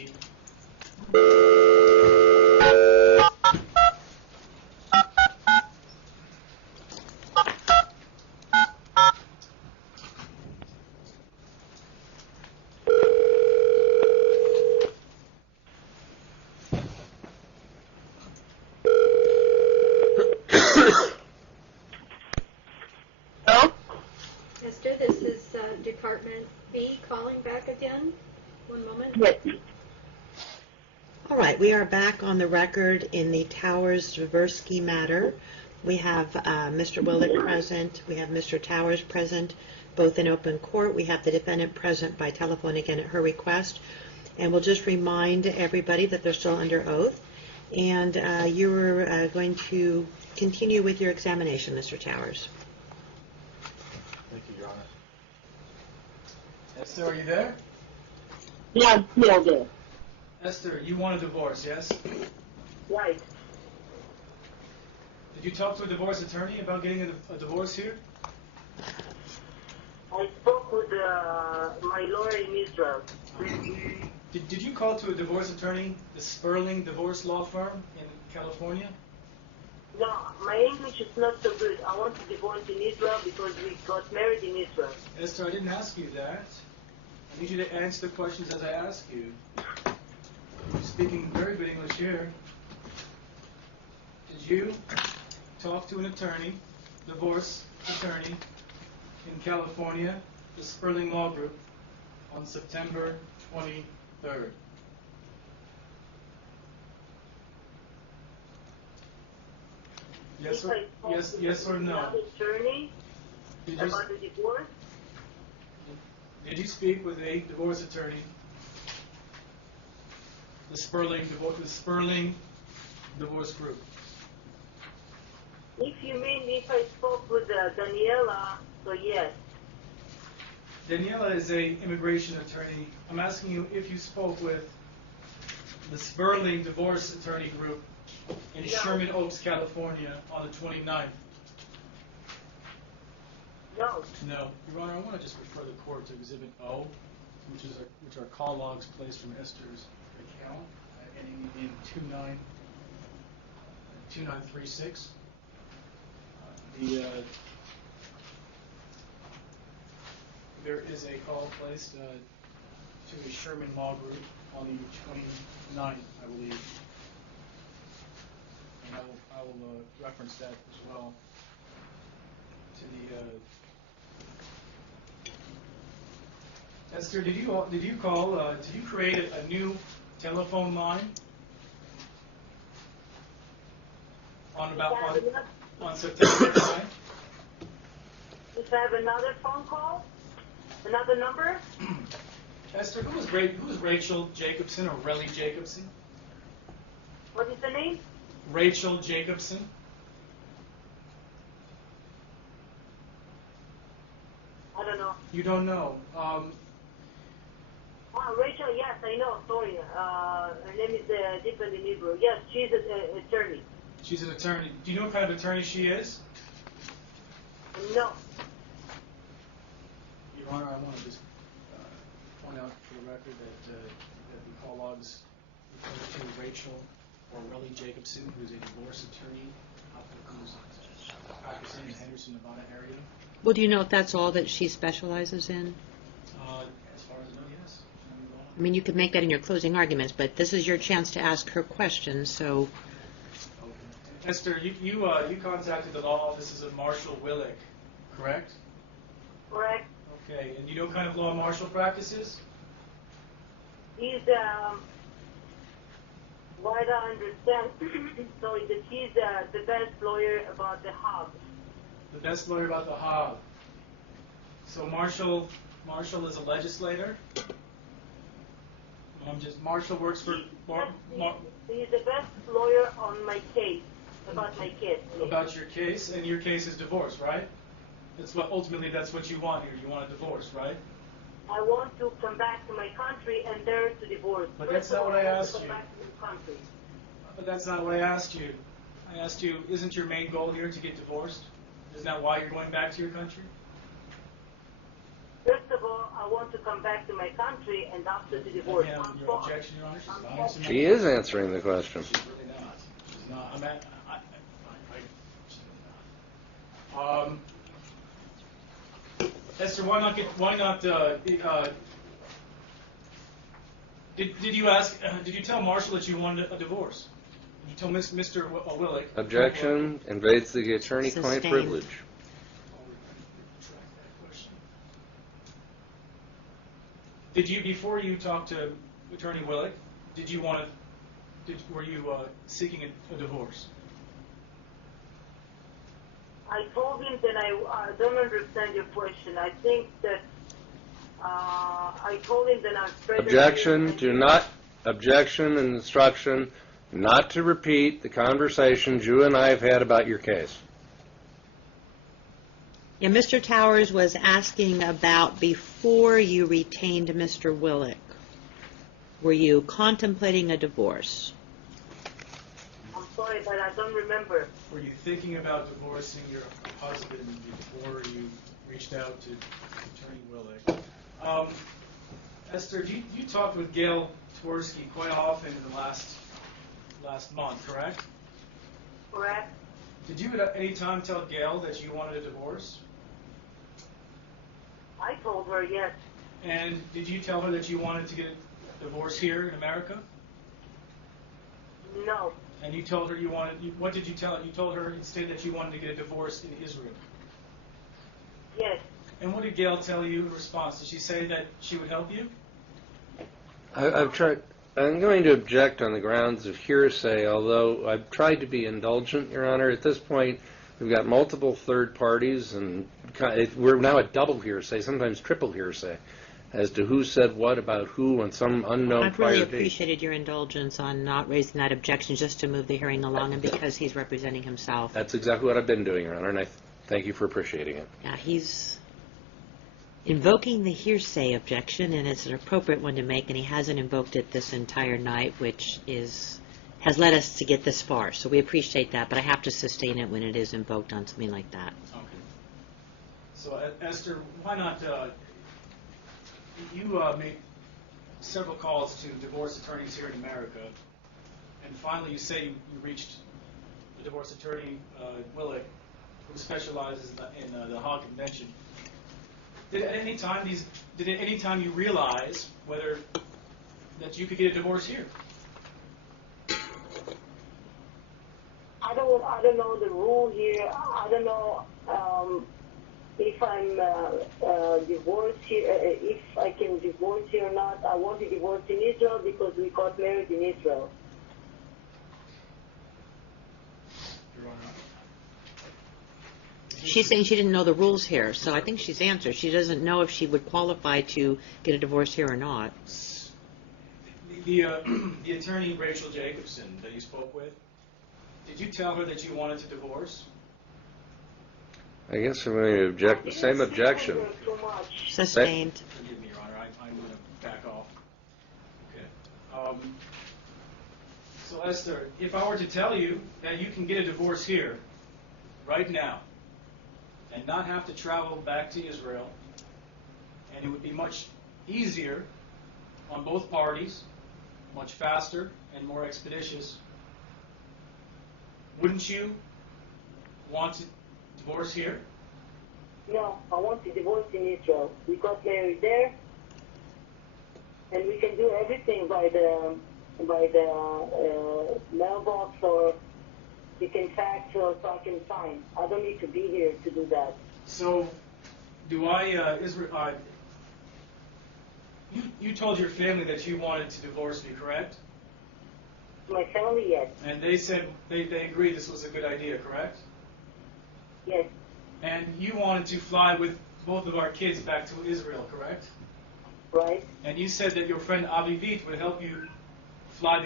Chief. Hello? Esther, this is Department B calling back again. One moment. Yes. All right, we are back on the record in the Towers-Tversky matter. We have Mr. Willick present. We have Mr. Towers present, both in open court. We have the defendant present by telephone again at her request. And we'll just remind everybody that they're still under oath. And you're going to continue with your examination, Mr. Towers. Thank you, Your Honor. Esther, are you there? Yeah, I'm still there. Esther, you want a divorce, yes? Right. Did you talk to a divorce attorney about getting a divorce here? I spoke with my lawyer in Israel. Did you call to a divorce attorney, the Sperling Divorce Law Firm in California? No, my English is not so good. I want to divorce in Israel because we got married in Israel. Esther, I didn't ask you that. I need you to answer the questions as I ask you. You're speaking very good English here. Did you talk to an attorney, divorce attorney, in California, the Sperling Law Group, on September 23rd? Yes If or, I spoke yes, to yes or no? another attorney Did you, about the divorce, did you speak with a divorce attorney, the Sperling Divorce Group? if you mean if I spoke with Daniela, so yes. Daniela is a immigration attorney. I'm asking you if you spoke with the Sperling Divorce Attorney Group in No. Sherman Oaks, California, on the 29th. No. No. Your Honor, I want to just refer the court to Exhibit O, which are call logs placed from Esther's account, ending in 2936. There is a call placed to a Sherman Law Group on the 29th, I believe. And I will reference that as well to the. Esther, did you call? Did you create a new telephone line on September 9th? If I have another phone call, another number, Esther, who was Rachel Jacobson or Relly Jacobson? what is the name? Rachel Jacobson. I don't know. You don't know. Rachel, yes, I know. Sorry. Her name is different in Hebrew. Yes, she's an attorney. She's an attorney. Do you know what kind of attorney she is? No. Your Honor, I want to just point out for the record that the call logs refer to Rachel Orelli Jacobson, who's a divorce attorney who's practicing in the Henderson, Nevada area. Well, do you know if that's all that she specializes in? As far as I know, yes. I mean, you could make that in your closing arguments, but this is your chance to ask her questions, so... Okay. Esther, you contacted the law offices of Marshall Willick, correct? Correct. Okay, and you know what kind of law Marshall practices? He's, what I understand, sorry, that he's the best lawyer about the hub. The best lawyer about the Hague. So Marshall is a legislator? Marshall works for... He's the best lawyer on my case, about my case. About your case, and your case is divorce, right? Ultimately, that's what you want here. You want a divorce, right? I want to come back to my country and there to divorce. But that's not what I asked you. Come back to my country. But that's not what I asked you. I asked you, isn't your main goal here to get divorced? Isn't that why you're going back to your country? First of all, I want to come back to my country and after the divorce. Again, I'm your sorry. objection, Your Honor, she's not answering my She is answering the question. She's really not. She's not. I'm at. She's really not. Esther, why not get? Why not? Did you ask? Did you tell Marshall that you wanted a divorce? You told Mr. Willick. Objection invades the attorney-client Sustained. privilege. Did you, before you talked to Attorney Willick, did you want to? Were you seeking a divorce? I told him that I don't understand your question. I think that I told him that I'm straight. Objection, do not, objection and instruction not to repeat the conversations you and I have had about your case. Yeah, Mr. Towers was asking about before you retained Mr. Willick. Were you contemplating a divorce? I'm sorry, but I don't remember. Were you thinking about divorcing your husband before you reached out to Attorney Willick? Esther, you talked with Gail Tversky quite often in the last month, correct? Correct? Did you at any time tell Gail that you wanted a divorce? I told her yes. And did you tell her that you wanted to get a divorce here in America? No. And you told her you wanted, what did you tell her? You told her instead that you wanted to get a divorce in Israel. Yes. And what did Gail tell you in response? Did she say that she would help you? I'm going to object on the grounds of hearsay, although I've tried to be indulgent, Your Honor. At this point, we've got multiple third parties, and we're now at double hearsay, sometimes triple hearsay, as to who said what about who on some unknown I've prior really date. appreciated your indulgence on not raising that objection just to move the hearing along and because he's representing himself. That's exactly what I've been doing, Your Honor, and I thank you for appreciating it. Yeah, he's invoking the hearsay objection, and it's an appropriate one to make, and he hasn't invoked it this entire night, which has led us to get this far. So we appreciate that, but I have to sustain it when it is invoked on something like that. Okay. So, Esther, why not, you made several calls to divorce attorneys here in America, and finally you say you reached the divorce attorney, Willick, who specializes in the Hague Convention. Did at any time you realize whether that you could get a divorce here? I don't know the rule here. I don't know if I'm divorced here, if I can divorce here or not. I want to divorce in Israel because we got married in Israel. Your Honor. She's saying she didn't know the rules here, so I think she's answered. She doesn't know if she would qualify to get a divorce here or not. The attorney, Rachel Jacobson, that you spoke with, did you tell her that you wanted to divorce? I guess I'm going to object the same objection. Too much. Sustained. Forgive me, Your Honor, I'm going to back off. Okay. So, Esther, if I were to tell you that you can get a divorce here, right now, and not have to travel back to Israel, and it would be much easier on both parties, much faster and more expeditious, wouldn't you want to divorce here? No, I want to divorce in Israel. We got married there, and we can do everything by the mailbox, or you can fax, or so I can sign. I don't need to be here to do that. So, do I, Israel, you told your family that you wanted to divorce me, correct? My family, yes. And they said they agreed this was a good idea, correct? Yes. And you wanted to fly with both of our kids back to Israel, correct? Right. And you said that your friend Avivit would help you fly